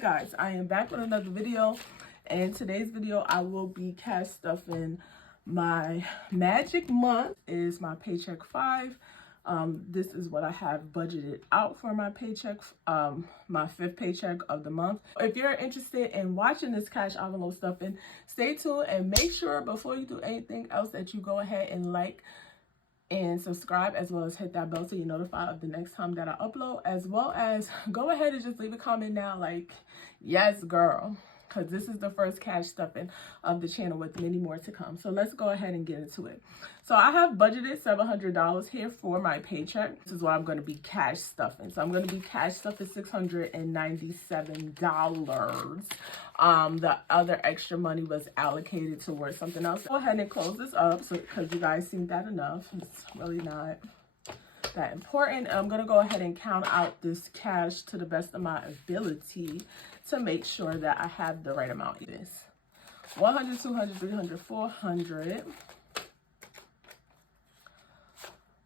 guys, I am back with another video, and today's video I will be cash stuffing my magic month. Is my paycheck 5. This is what I have budgeted out for my paycheck, my 5th paycheck of the month. If you're interested in watching this cash envelope stuffing, stay tuned and make sure before you do anything else that you go ahead and like and subscribe, as well as hit that bell so you're notified of the next time that I upload, as well as go ahead and just leave a comment now like, yes girl, because this is the first cash stuffing of the channel with many more to come. So let's go ahead and get into it. So I have budgeted $700 here for my paycheck. This is what I'm going to be cash stuffing. So I'm going to be cash stuffing $697. The other extra money was allocated towards something else. Go ahead and close this up so because you guys seen that enough. It's really not that important. I'm going to go ahead and count out this cash to the best of my ability to make sure that I have the right amount. This 100, 200, 300, 400.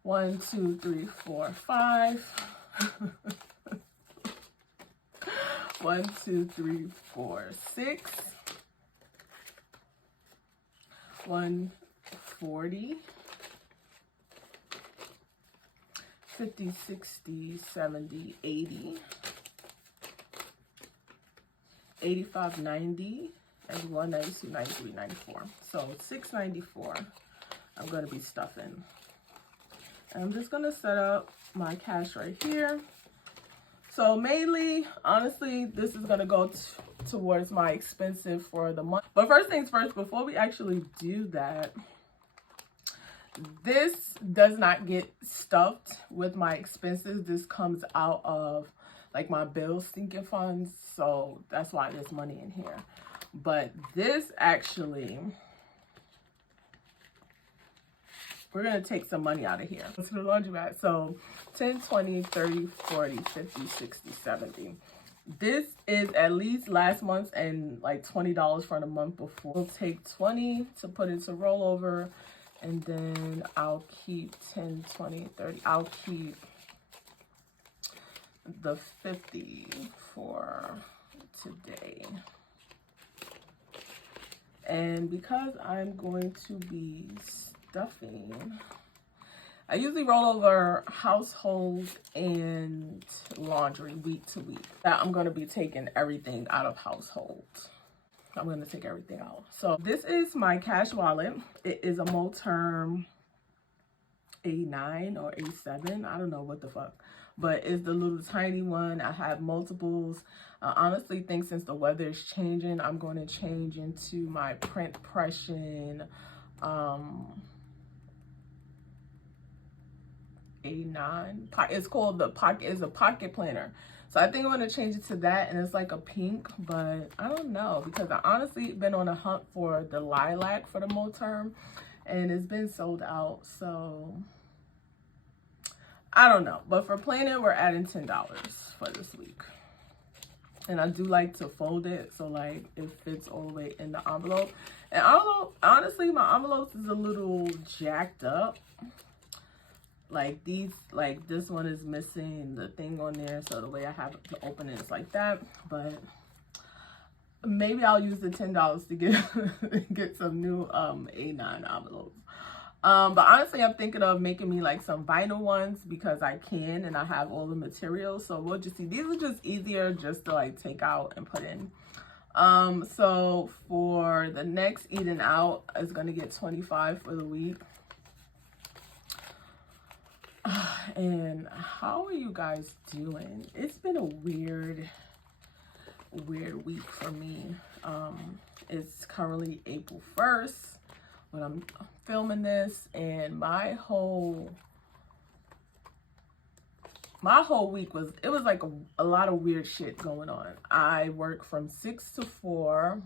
1, 2, 3, 4, 5. 1, 2, 3, 4, 6. 140. 50, 60, 70, 80. 85, 90, and 192, 93, 94. So 694 I'm going to be stuffing. And I'm just going to set up my cash right here. So mainly, honestly, this is going to go towards my expenses for the month. But first things first, before we actually do that, this does not get stuffed with my expenses. This comes out of like my bill sinking funds, so that's why there's money in here. But this actually, we're gonna take some money out of here. Let's go to the laundromat. So 10, 20, 30, 40, 50, 60, 70. This is at least last month's and like $20 for the month before. We'll take 20 to put into rollover, and then I'll keep 10, 20, 30. I'll keep the 50 for today. And because I'm going to be stuffing, I usually roll over household and laundry week to week. I'm going to be taking everything out of household. I'm going to take everything out. So this is my cash wallet. It is a Moterm A9 or A7. I don't know what the fuck. But it's the little tiny one. I have multiples. I honestly think since the weather is changing, I'm going to change into my print pression A9. It's called the pocket. It's a pocket planner. So I think I'm going to change it to that, and it's like a pink, but I don't know because I honestly been on a hunt for the lilac for the Moterm, and it's been sold out. So I don't know, but for planning, we're adding $10 for this week. And I do like to fold it so like it fits all the way in the envelope. And honestly, my envelopes is a little jacked up. Like these, like this one is missing the thing on there, so the way I have to open it is like that. But maybe I'll use the $10 to get some new A9 envelopes. But honestly, I'm thinking of making me like some vinyl ones because I can and I have all the materials. So we'll just see. These are just easier just to like take out and put in. So for the next eating out, it's going to get 25 for the week. And how are you guys doing? It's been a weird week for me. It's currently April 1st. when I'm filming this, and my whole week was like a lot of weird shit going on. I work from 6 to 4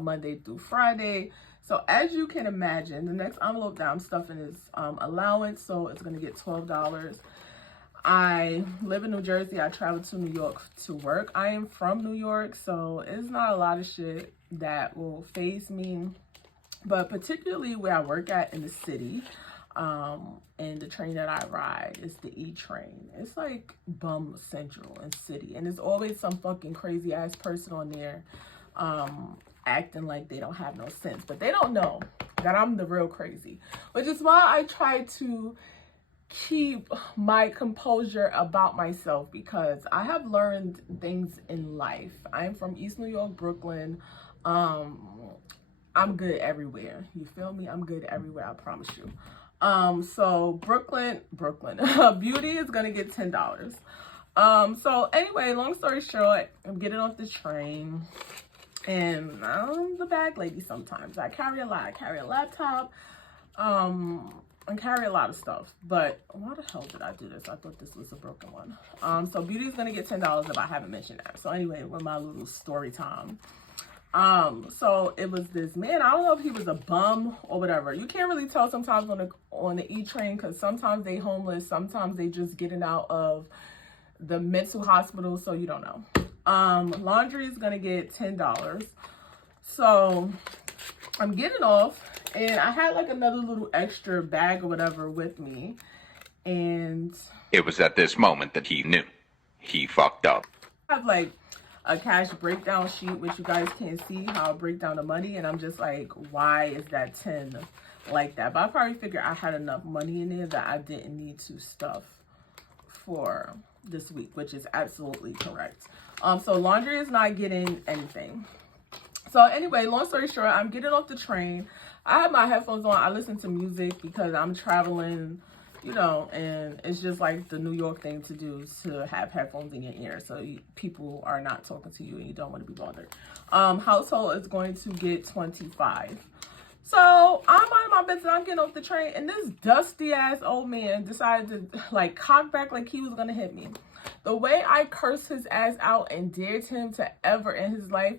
Monday through Friday. So as you can imagine, the next envelope that I'm stuffing is allowance, so it's gonna get $12. I live in New Jersey. I travel to New York to work. I am from New York, so it's not a lot of shit that will faze me. But particularly where I work at in the city, And the train that I ride is the E train. It's like bum central in city, and there's always some fucking crazy ass person on there acting like they don't have no sense, but they don't know that I'm the real crazy, which is why I try to keep my composure about myself, because I have learned things in life. I'm from East New York, Brooklyn. I'm good everywhere. You feel me? I'm good everywhere, I promise you. So Brooklyn, beauty is gonna get $10. So anyway, long story short, I'm getting off the train, and I'm the bag lady sometimes. I carry a lot. I carry a laptop, and carry a lot of stuff. But why the hell did I do this? I thought this was a broken one. So beauty is gonna get $10 if I haven't mentioned that. So anyway, with my little story time. So it was this man. I don't know if he was a bum or whatever. You can't really tell sometimes on the E train, because sometimes they homeless, sometimes they just getting out of the mental hospital, so you don't know. Laundry is gonna get $10. So I'm getting off, and I had like another little extra bag or whatever with me, and it was at this moment that he knew he fucked up. I have like a cash breakdown sheet, which you guys can't see how I break down the money, and I'm just like, why is that 10 like that? But I probably figured I had enough money in there that I didn't need to stuff for this week, which is absolutely correct. So laundry is not getting anything. So anyway, long story short, I'm getting off the train. I have my headphones on. I listen to music because I'm traveling, you know, and it's just like the New York thing to do, to have headphones in your ear so people are not talking to you and you don't want to be bothered. Household is going to get $25. So I'm minding my business. I'm getting off the train, and this dusty ass old man decided to like cock back like he was gonna hit me. The way I cursed his ass out and dared him to ever in his life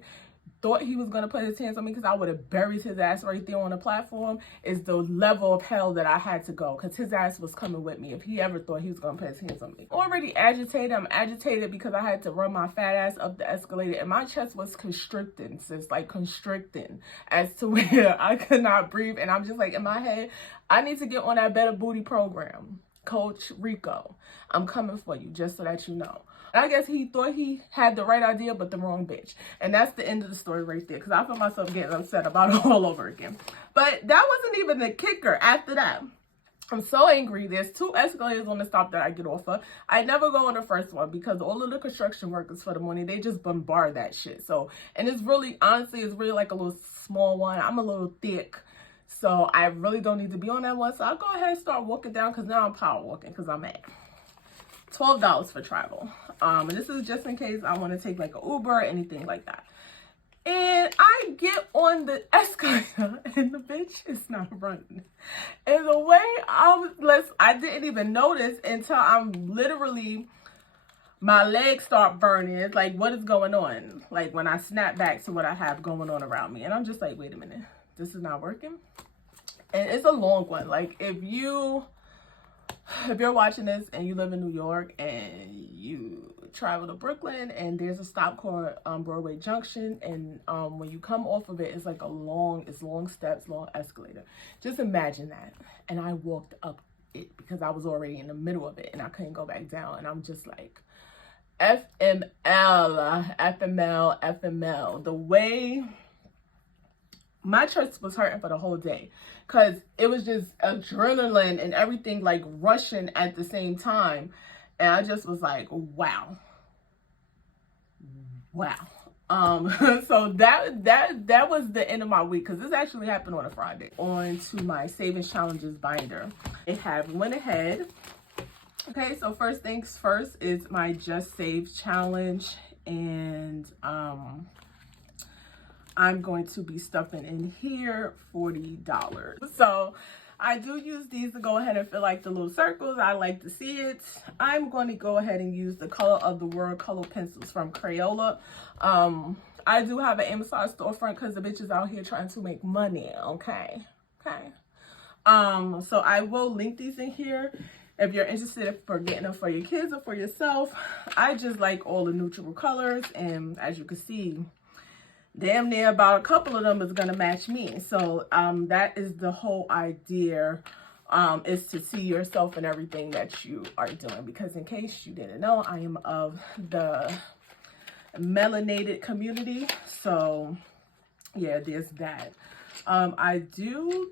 thought he was going to put his hands on me, because I would have buried his ass right there on the platform, is the level of hell that I had to go, because his ass was coming with me if he ever thought he was going to put his hands on me. Already agitated. I'm agitated because I had to run my fat ass up the escalator, and my chest was constricting, sis, like constricting, as to where I could not breathe. And I'm just like, in my head, I need to get on that Better Booty program. Coach Rico, I'm coming for you, just so that you know. I guess he thought he had the right idea, but the wrong bitch. And that's the end of the story right there, because I feel myself getting upset about it all over again. But that wasn't even the kicker after that. I'm so angry. There's 2 escalators on the stop that I get off of. I never go on the first one because all of the construction workers for the morning, they just bombard that shit. So, and it's really, honestly, it's really like a little small one. I'm a little thick, so I really don't need to be on that one. So I'll go ahead and start walking down, because now I'm power walking, because I'm mad. $12 for travel. And this is just in case I want to take like an Uber or anything like that. And I get on the escalator, and the bitch is not running. And the way I didn't even notice until I'm literally, my legs start burning. It's like, what is going on? Like when I snap back to what I have going on around me. And I'm just like, wait a minute, this is not working. And it's a long one. Like if you're watching this and you live in New York and you travel to Brooklyn, and there's a stop called Broadway Junction, and when you come off of it, it's like long steps, long escalator. Just imagine that. And I walked up it because I was already in the middle of it and I couldn't go back down. And I'm just like, FML. The way my chest was hurting for the whole day, because it was just adrenaline and everything like rushing at the same time. And I just was like, wow. So that was the end of my week, because this actually happened on a Friday. On to my savings challenges binder. I have went ahead. Okay, so first things first is my Just Save challenge, and I'm going to be stuffing in here $40. So I do use these to go ahead and fill like the little circles. I like to see it. I'm going to go ahead and use the Color of the World color pencils from Crayola. I do have an Amazon storefront because the bitch is out here trying to make money. Okay. So I will link these in here if you're interested for getting them for your kids or for yourself. I just like all the neutral colors, and as you can see, damn near about a couple of them is gonna match me. So that is the whole idea is to see yourself in everything that you are doing. Because in case you didn't know, I am of the melanated community. So yeah, there's that. I do,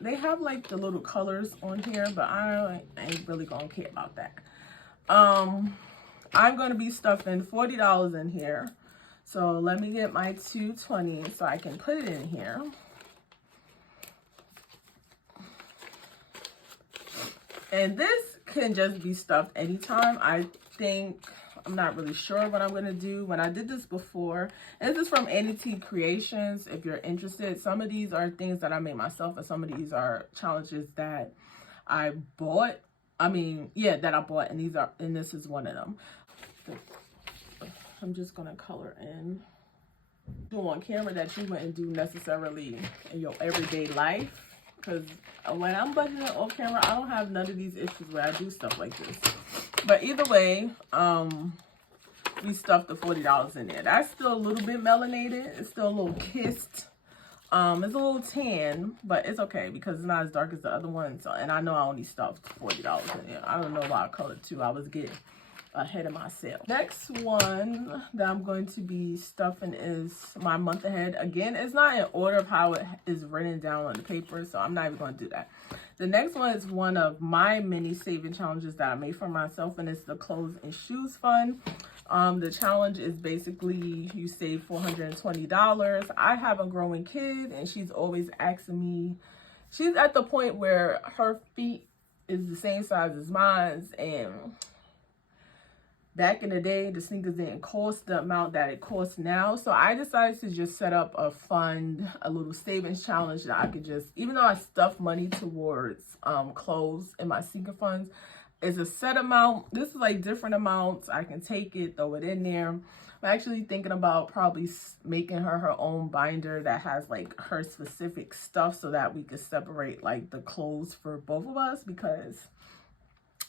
they have like the little colors on here, but I ain't really gonna care about that. I'm going to be stuffing $40 in here. So let me get my 220 so I can put it in here. And this can just be stuffed anytime. I think, I'm not really sure what I'm going to do. When I did this before, and this is from Annie T Creations, if you're interested. Some of these are things that I made myself, and some of these are challenges that I bought. That I bought, and this is one of them. I'm just gonna color in. Do on camera that you wouldn't do necessarily in your everyday life, because when I'm budgeting off camera, I don't have none of these issues where I do stuff like this. But either way, we stuffed the $40 in there. That's still a little bit melanated. It's still a little kissed. It's a little tan, but it's okay because it's not as dark as the other one. So, and I know I only stuffed $40 in there. I don't know why I colored too. I was getting ahead of myself. Next one that I'm going to be stuffing is my month ahead. Again, it's not in order of how it is written down on the paper, so I'm not even going to do that. The next one is one of my mini saving challenges that I made for myself, and it's the clothes and shoes fund. The challenge is basically you save $420. I have a growing kid, and she's always asking me, she's at the point where her feet is the same size as mine, and back in the day, the sneakers didn't cost the amount that it costs now. So I decided to just set up a fund, a little savings challenge that I could just, even though I stuff money towards clothes in my sneaker funds, it's a set amount. This is like different amounts. I can take it, throw it in there. I'm actually thinking about probably making her own binder that has like her specific stuff so that we could separate like the clothes for both of us. Because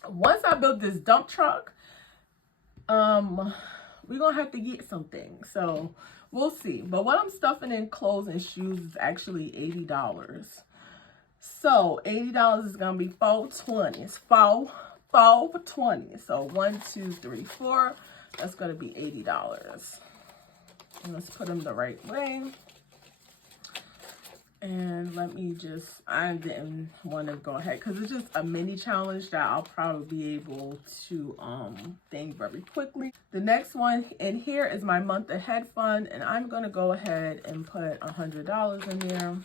once I build this dump truck, we're gonna have to get something, so we'll see. But what I'm stuffing in clothes and shoes is actually $80. So $80 is gonna be $420. It's $4 for 20. So 1, 2, 3, 4. That's gonna be $80. And let's put them the right way. And let me just, I didn't want to go ahead because it's just a mini challenge that I'll probably be able to think very quickly. The next one in here is my month ahead fund, and I'm going to go ahead and put $100 in there.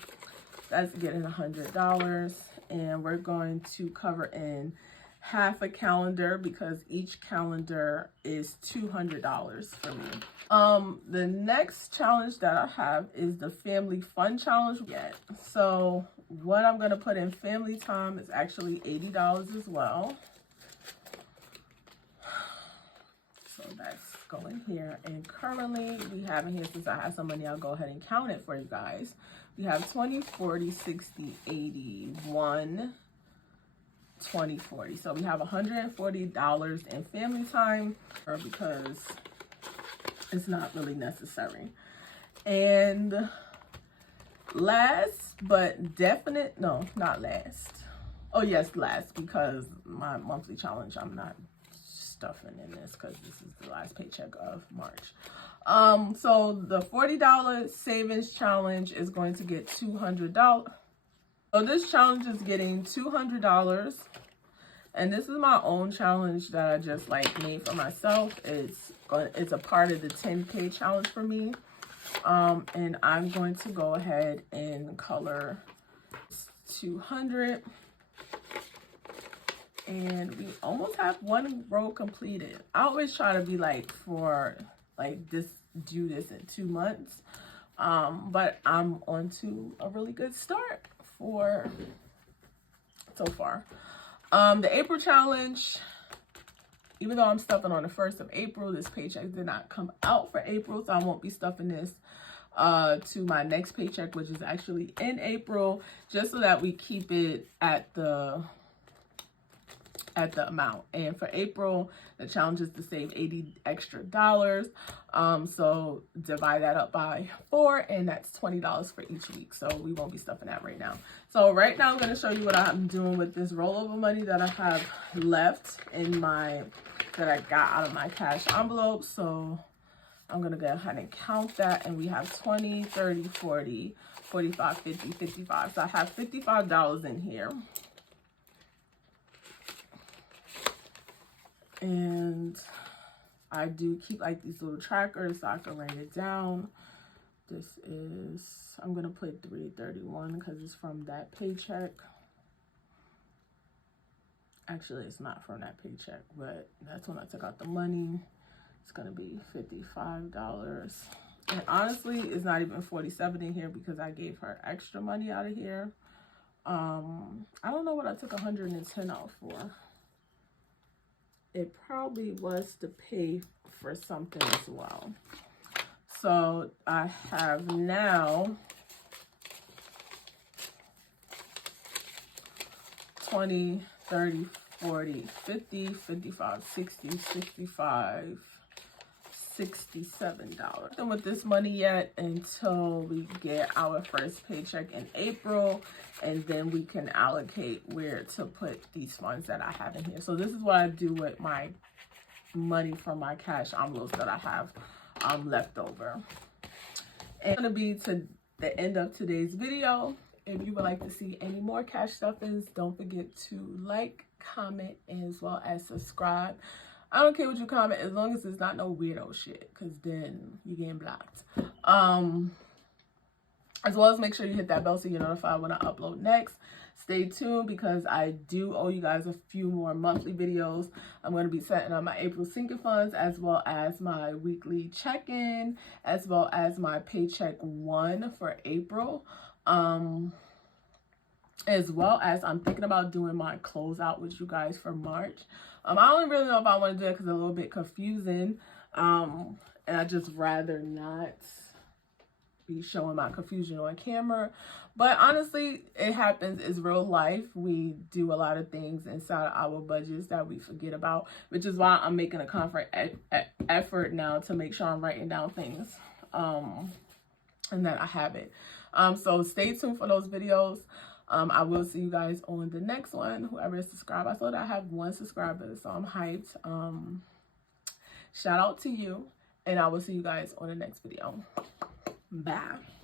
That's getting $100, and we're going to cover in half a calendar because each calendar is $200 for me. The next challenge that I have is the family fun challenge. So what I'm going to put in family time is actually $80 as well. So that's going here. And currently we have in here, since I have some money, I'll go ahead and count it for you guys. We have 20, 40, 60, 80, 1, 20, 40. So we have $140 in family time because it's not really necessary. And last but definite, no, not last. Oh yes, last, because my monthly challenge, I'm not stuffing in this because this is the last paycheck of March. So the $40 savings challenge is going to get $200. So this challenge is getting $200. And this is my own challenge that I just like made for myself. It's a part of the 10K challenge for me. And I'm going to go ahead and color 200. And we almost have one row completed. I always try to be like do this in 2 months. But I'm on to a really good start for so far. The April challenge, even though I'm stuffing on the 1st of April, this paycheck did not come out for April, so I won't be stuffing this to my next paycheck, which is actually in April, just so that we keep it at the at the amount. And for April, the challenge is to save $80 extra. So divide that up by 4, and that's $20 for each week. So we won't be stuffing that right now. So right now I'm going to show you what I'm doing with this rollover money that I have left in that I got out of my cash envelope. So I'm going to go ahead and count that, and we have 20, 30, 40, 45, 50, 55. So I have $55 in here. And I do keep like these little trackers so I can write it down. This is, I'm going to put 331 because it's from that paycheck. Actually, it's not from that paycheck, but that's when I took out the money. It's going to be $55. And honestly, it's not even 47 in here because I gave her extra money out of here. I don't know what I took 110 out for. It probably was to pay for something as well. So I have now 20, 30, 40, 50, 55, 60, 65, $67. And with this money yet until we get our first paycheck in April, and then we can allocate where to put these funds that I have in here. So this is what I do with my money from my cash envelopes that I have left over. And it's gonna be to the end of today's video. If you would like to see any more cash stuffings, don't forget to like, comment, as well as subscribe. I don't care what you comment as long as it's not no weirdo shit, because then you're getting blocked. As well as make sure you hit that bell so you're notified when I upload next. Stay tuned because I do owe you guys a few more monthly videos. I'm going to be setting up my April sinking funds, as well as my weekly check-in, as well as my paycheck 1 for April. As well as I'm thinking about doing my closeout with you guys for March. I don't really know if I want to do it because it's a little bit confusing. And I just rather not be showing my confusion on camera. But honestly, it happens. It's real life. We do a lot of things inside our budgets that we forget about, which is why I'm making a conscious effort now to make sure I'm writing down things and that I have it. So stay tuned for those videos. I will see you guys on the next one. Whoever is subscribed, I saw that I have 1 subscriber, so I'm hyped. Shout out to you, and I will see you guys on the next video. Bye.